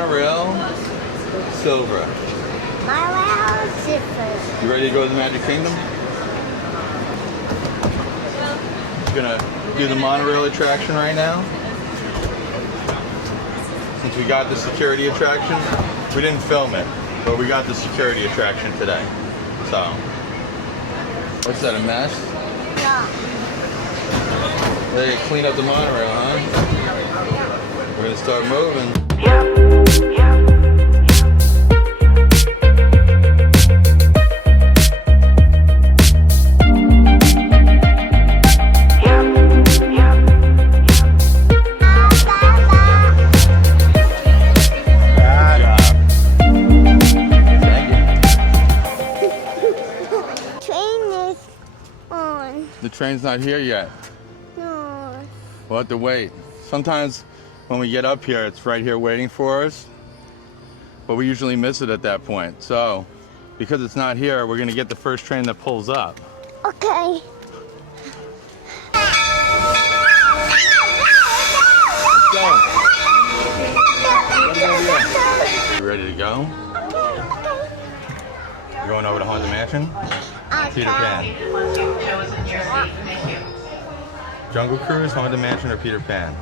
Monorail Silver. Monorail Silver. You ready to go to the Magic Kingdom? We're gonna do the monorail attraction right now. Since we got the security attraction, we didn't film it, but we got the security attraction today. So, what's that, a mess? Yeah. They clean up the monorail, huh? We're gonna start moving. The train's not here yet. No. We'll have to wait. Sometimes when we get up here, it's right here waiting for us, but we usually miss it at that point. So, because it's not here, we're gonna get the first train that pulls up. Okay. Go. You ready to go? You're going over to Haunted Mansion? Peter Pan. Jungle Cruise, Haunted Mansion, or Peter Pan?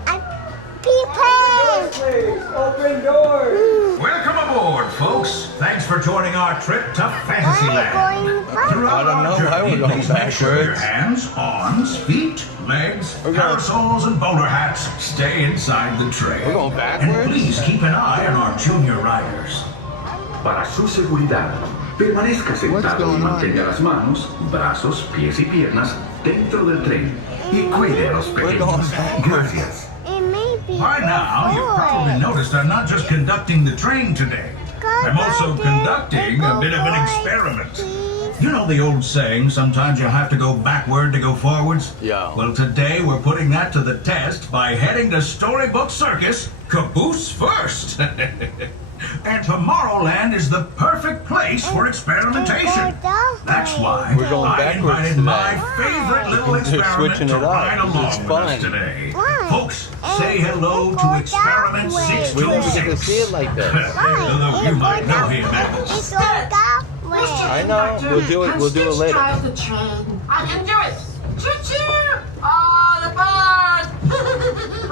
Peter Pan! Please, open doors! Welcome aboard, folks. Thanks for joining our trip to Fantasyland. Throughout I don't know our why we're journey, going please make sure your backwards. hands, arms, feet, legs, We're going- parasols, and bowler hats stay inside the tray. We're going backwards? And please keep an eye on our junior riders. Para su seguridad, permanezca sentado y going on? mantenga las manos, brazos, pies y piernas dentro del tren y cuide a los We're going pequeños. backwards. Gracias. It may be By now, you've probably noticed I'm not just conducting the train today. I'm also conducting a bit of an experiment. You know the old saying, sometimes you'll have to go backward to go forwards? Yeah. Well, today we're putting that to the test by heading to Storybook Circus, caboose first. And Tomorrowland is the perfect place for experimentation. That's why We're going I backwards invited today. my favorite little They're experiment switching to it up. ride along It's with us fun. today. Why? Folks, say hello to Experiment We never get to 626. see it like this. Although you might know him as It's all that way. I know. We'll do it. We'll do it later. Drive the train. I can do it. Choo-choo! Oh, the bird!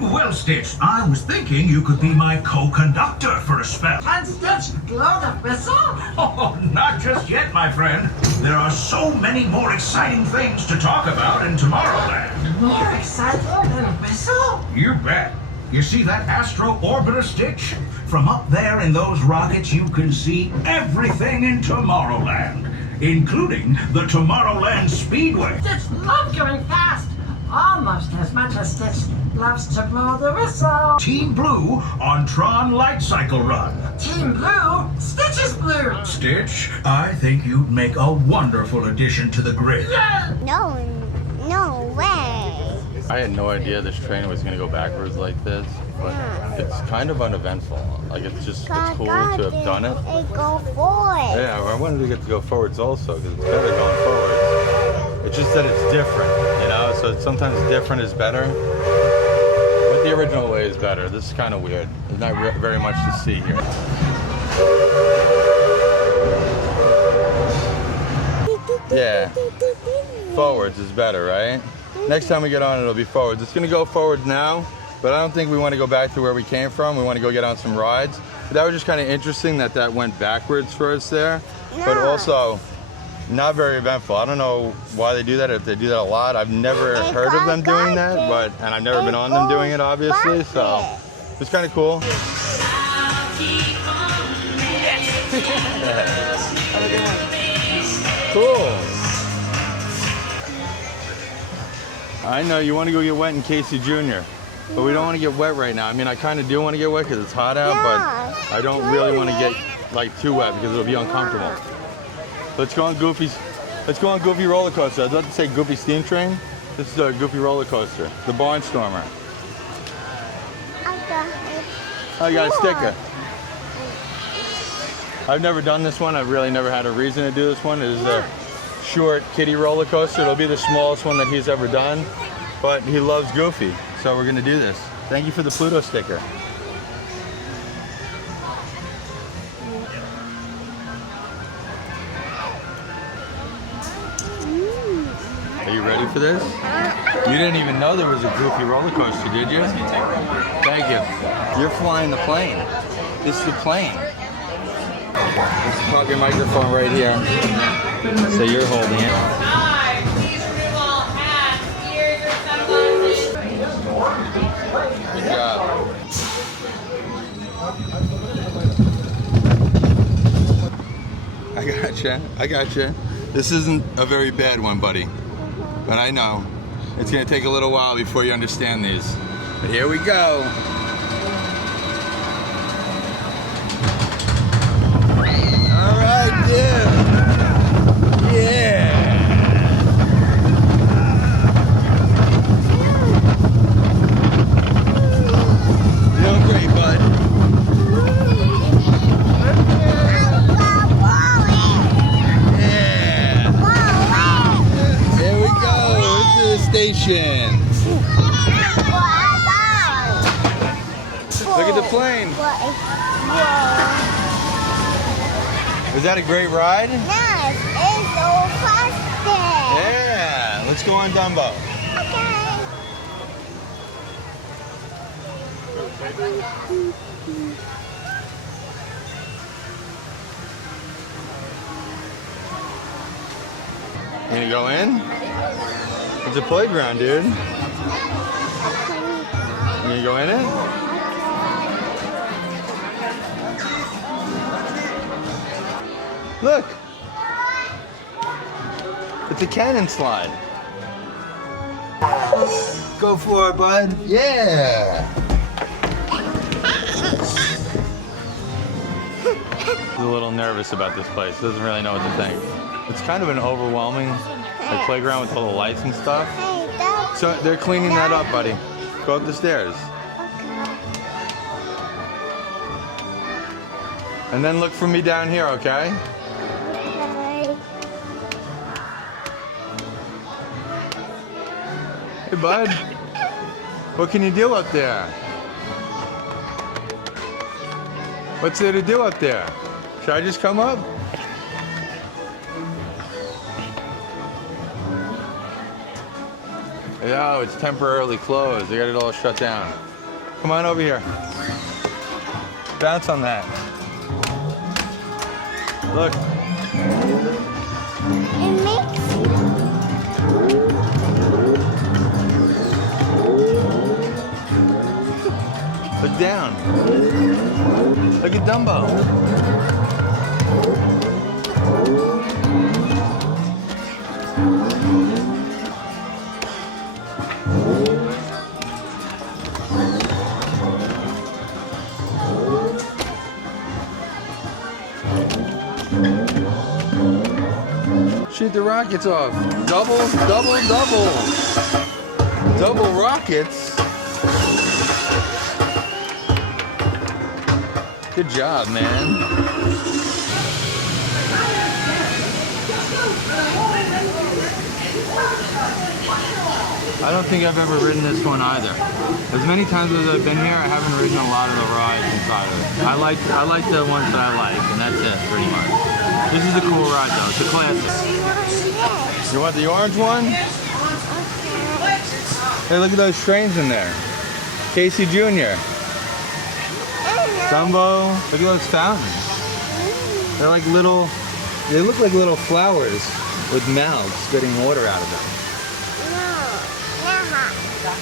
Well, Stitch, I was thinking you could be my co-conductor for a spell. Can Stitch blow the whistle? Oh, not just yet, my friend. There are so many more exciting things to talk about in Tomorrowland. More exciting than a whistle? You bet. You see that Astro Orbiter, Stitch? From up there in those rockets, you can see everything in Tomorrowland, including the Tomorrowland Speedway. Stitch loves going fast. Almost as much as Stitch loves to blow the whistle. Team Blue on Tron Light Cycle Run. Team Blue, Stitch is blue. Stitch, I think you'd make a wonderful addition to the grid. No, no way. I had no idea this train was gonna go backwards like this, but it's kind of uneventful. Like it's cool to have done it. It go forward. Yeah, I wanted to get to go forwards also because it's better going forwards. It's just that it's different, you know. So sometimes different is better, but the original way is better. This is kind of weird. There's not very much to see here. Yeah, forwards is better, right? Next time we get on, it'll be forwards. It's gonna go forwards now, but I don't think we want to go back to where we came from. We want to go get on some rides. But that was just kind of interesting that went backwards for us there, but also not very eventful. I don't know why they do that, if they do that a lot. I've never heard of them doing that, and I've never been on them doing it, obviously, so it's kind of cool. Cool. I know you want to go get wet in Casey Jr., but we don't want to get wet right now. I mean, I kind of do want to get wet because it's hot out, but I don't really want to get like too wet because it'll be uncomfortable. Let's go on Goofy's. Let's go on Goofy roller coaster. I was about to say Goofy steam train. This is a Goofy roller coaster, the Barnstormer. I got a sticker. I've never done this one. I've really never had a reason to do this one. It is a short kiddie roller coaster. It'll be the smallest one that he's ever done, but he loves Goofy, so we're gonna do this. Thank you for the Pluto sticker. you ready for this? You didn't even know there was a goofy roller coaster, did you? Thank you. You're flying the plane. This is the plane. Let's pop your microphone right here. So you're holding it. Good job. I gotcha. This isn't a very bad one, buddy. But I know. It's gonna take a little while before you understand these. But here we go. All right, dude. Yeah. Doing great, bud. Station. Look at the plane. Was that a great ride? Yes, it's so fast. Yeah. Let's go on Dumbo. You gonna go in? It's a playground, dude. You gonna go in it? Look! It's a cannon slide. Go for it, bud. Yeah! He's a little nervous about this place. Doesn't really know what to think. It's kind of an overwhelming playground with all the lights and stuff. So they're cleaning that up, buddy. Go up the stairs. And then look for me down here, okay? Hey, bud. What can you do up there? What's there to do up there? Should I just come up? Yeah, it's temporarily closed. They got it all shut down. Come on over here. Bounce on that. Look. It makes Look down. Look at Dumbo. Shoot the rockets off. Double, double, double. Double rockets. Good job, man. I don't think I've ever ridden this one either. As many times as I've been here, I haven't ridden a lot of the rides inside of it. I like the ones that I like, and that's it, pretty much. This is a cool ride, though. It's a classic. You want the orange one? Hey, look at those trains in there. Casey Jr. Dumbo. Look at those fountains. They're like little, they look like little flowers with mouths spitting water out of them.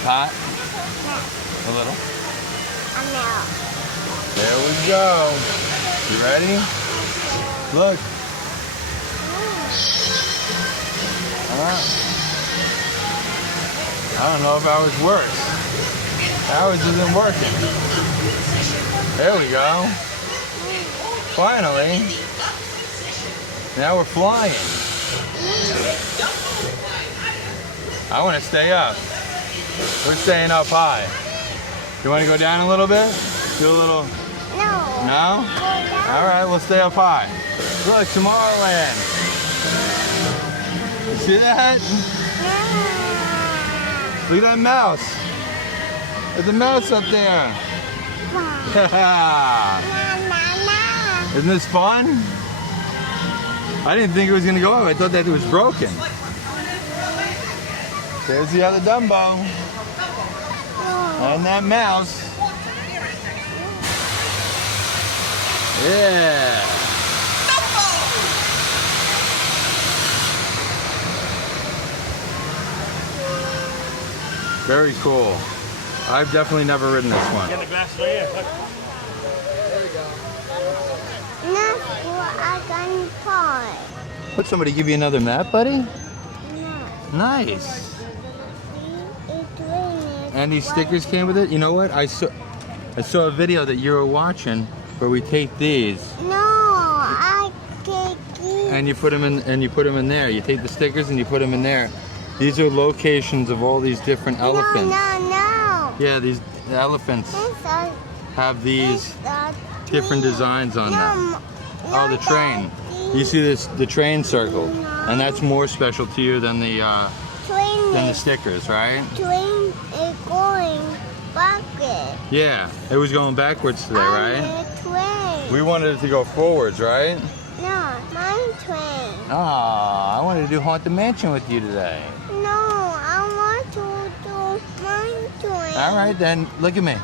Hot? A little? There we go. You ready? Look. I don't know if I was worse. Ours isn't working. There we go. Finally. Now we're flying. I want to stay up. We're staying up high. You want to go down a little bit? Do a little... No. No? All right, we'll stay up high. Look, Tomorrowland. You see that? Look at that mouse. There's a mouse up there. Isn't this fun? I didn't think it was going to go up. I thought that it was broken. There's the other Dumbo. And that mouse. Yeah. Very cool. I've definitely never ridden this one. Not for a gun toy. Would somebody give you another map, buddy? No. Nice. See, it's raining. And these stickers came with it. You know what? I saw a video that you were watching where we take these No, I take it. and you put them in there. You take the stickers and you put them in there. These are locations of all these different elephants. No. Yeah, these elephants These are, have these these are different trees. designs on them. No, Oh, the train. You see the train circle, and that's more special to you than the Train stickers, right? train is going backward. Yeah, it was going backwards today, right? Train. We wanted it to go forwards, right? No, my train. Ah, I wanted to do Haunted Mansion with you today. No, I want to do my train. All right, then, look at me.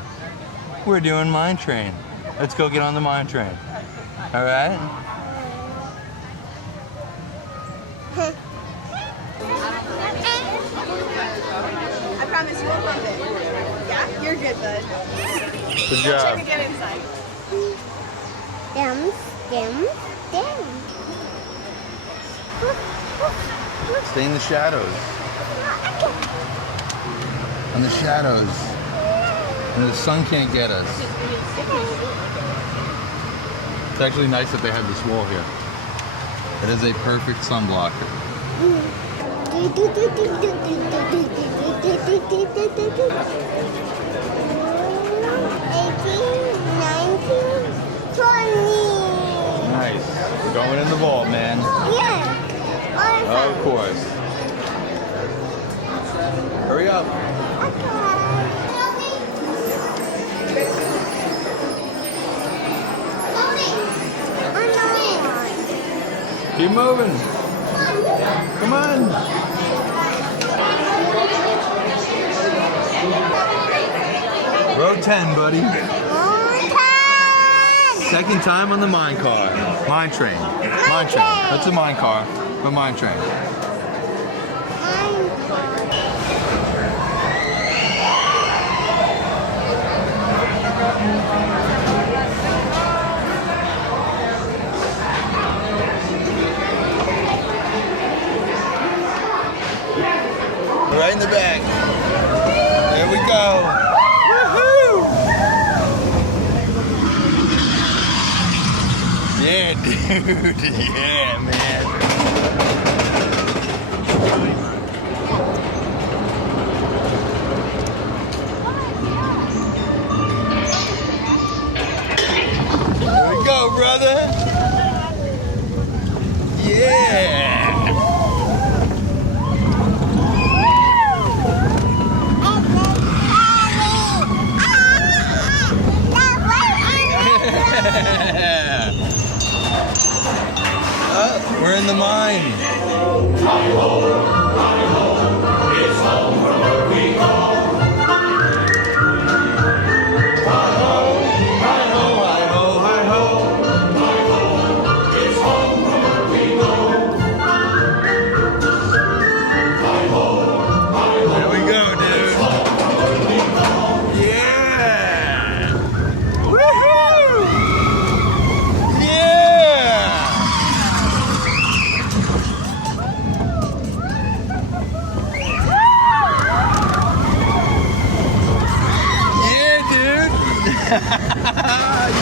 We're doing Mine Train. Let's go get on the Mine Train. All right? I promise you won't bump it. Yeah? You're good, bud. Good job. Get inside. Dum. Stay in the shadows. In the shadows. And the sun can't get us. It's actually nice that they have this wall here. It is a perfect sunblocker. Nice. We're going in the vault, man. Yeah. Of course. Hurry up. Keep moving. Come on. Row 10, buddy. Second time on the mine car. Mine train. Mine train. That's a mine car, but mine train. Right in the back. There we go. Woohoo! Yeah, dude. Yeah, man. There we go, brother. Yeah. We're in the mine. Here we go, dude. Yeah. Woohoo! Yeah. Yeah, dude.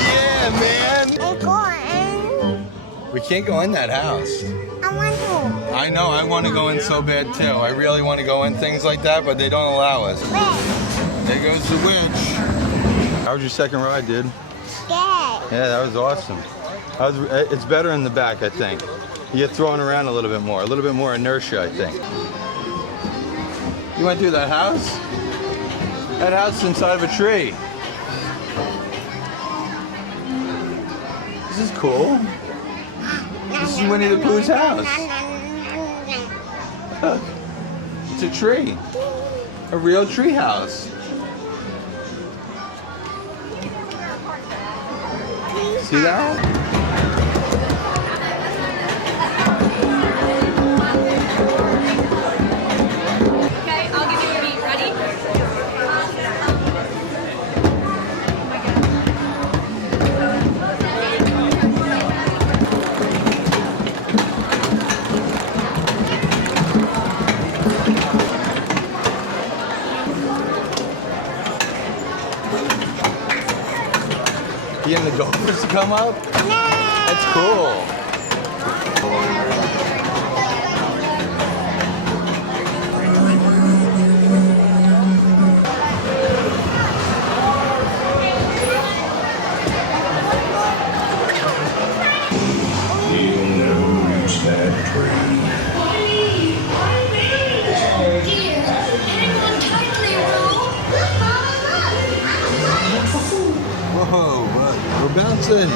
Yeah, man. We can't go in that house. I want to. I know, I want to go in so bad too. I really want to go in things like that, but they don't allow us. There goes the witch. How was your second ride, dude? Scared. Yeah, that was awesome. It's better in the back, I think. You get thrown around a little bit more inertia, I think. You went through that house? That house is inside of a tree. This is cool. This is Winnie the Pooh's house. It's a tree. A real tree house. See that? Okay, I'll give you a beat. Ready? You getting the gophers to come up? That's cool. Whoa, we're bouncing.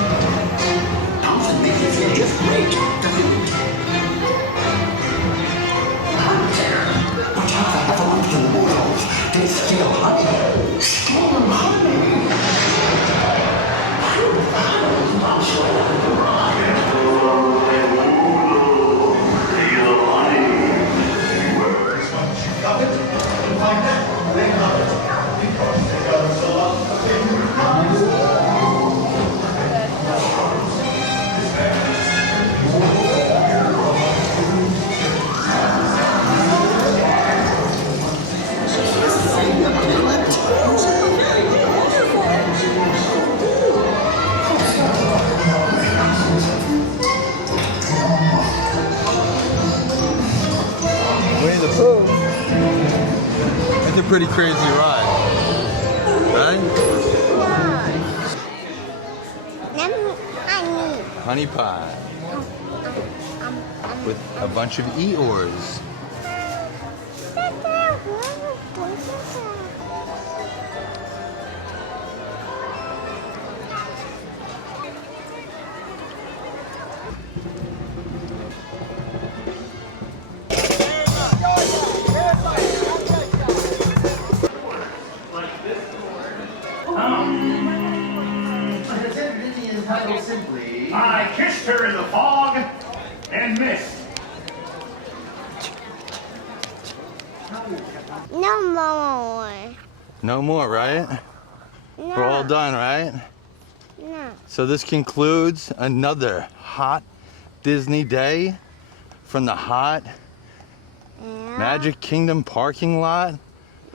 Winnie the Pooh. That's a pretty crazy ride, right? Honey pie with a bunch of Eeyores. I kissed her in the fog and missed. No more. No more, right? No. We're all done, right? No. So this concludes another hot Disney day from the hot Yeah. Magic Kingdom parking lot.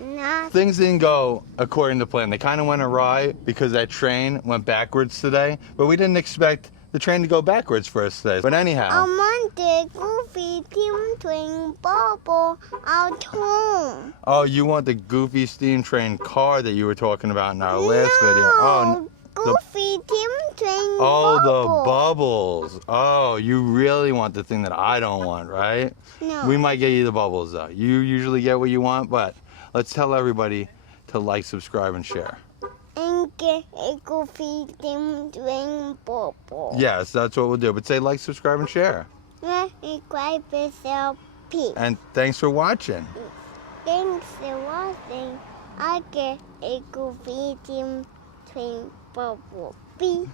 No. Things didn't go according to plan. They kind of went awry because that train went backwards today, but we didn't expect the train to go backwards for us today. But anyhow, On Monday, Goofy Team Twin Bubble out home. oh, you want the Goofy steam train car that you were talking about in our last video? Oh, Goofy Team Twin oh, Bubble. the bubbles. Oh, you really want the thing that I don't want, right? No. We might get you the bubbles though. You usually get what you want, but let's tell everybody to like, subscribe, and share. And get a Goofy Team Twin Bubble. Yes, that's what we'll do. But say like, subscribe, and share. Yeah, subscribe yourself, peace. And thanks for watching. Thanks for watching. I get a Goofy Team Twin Bubble. Peace.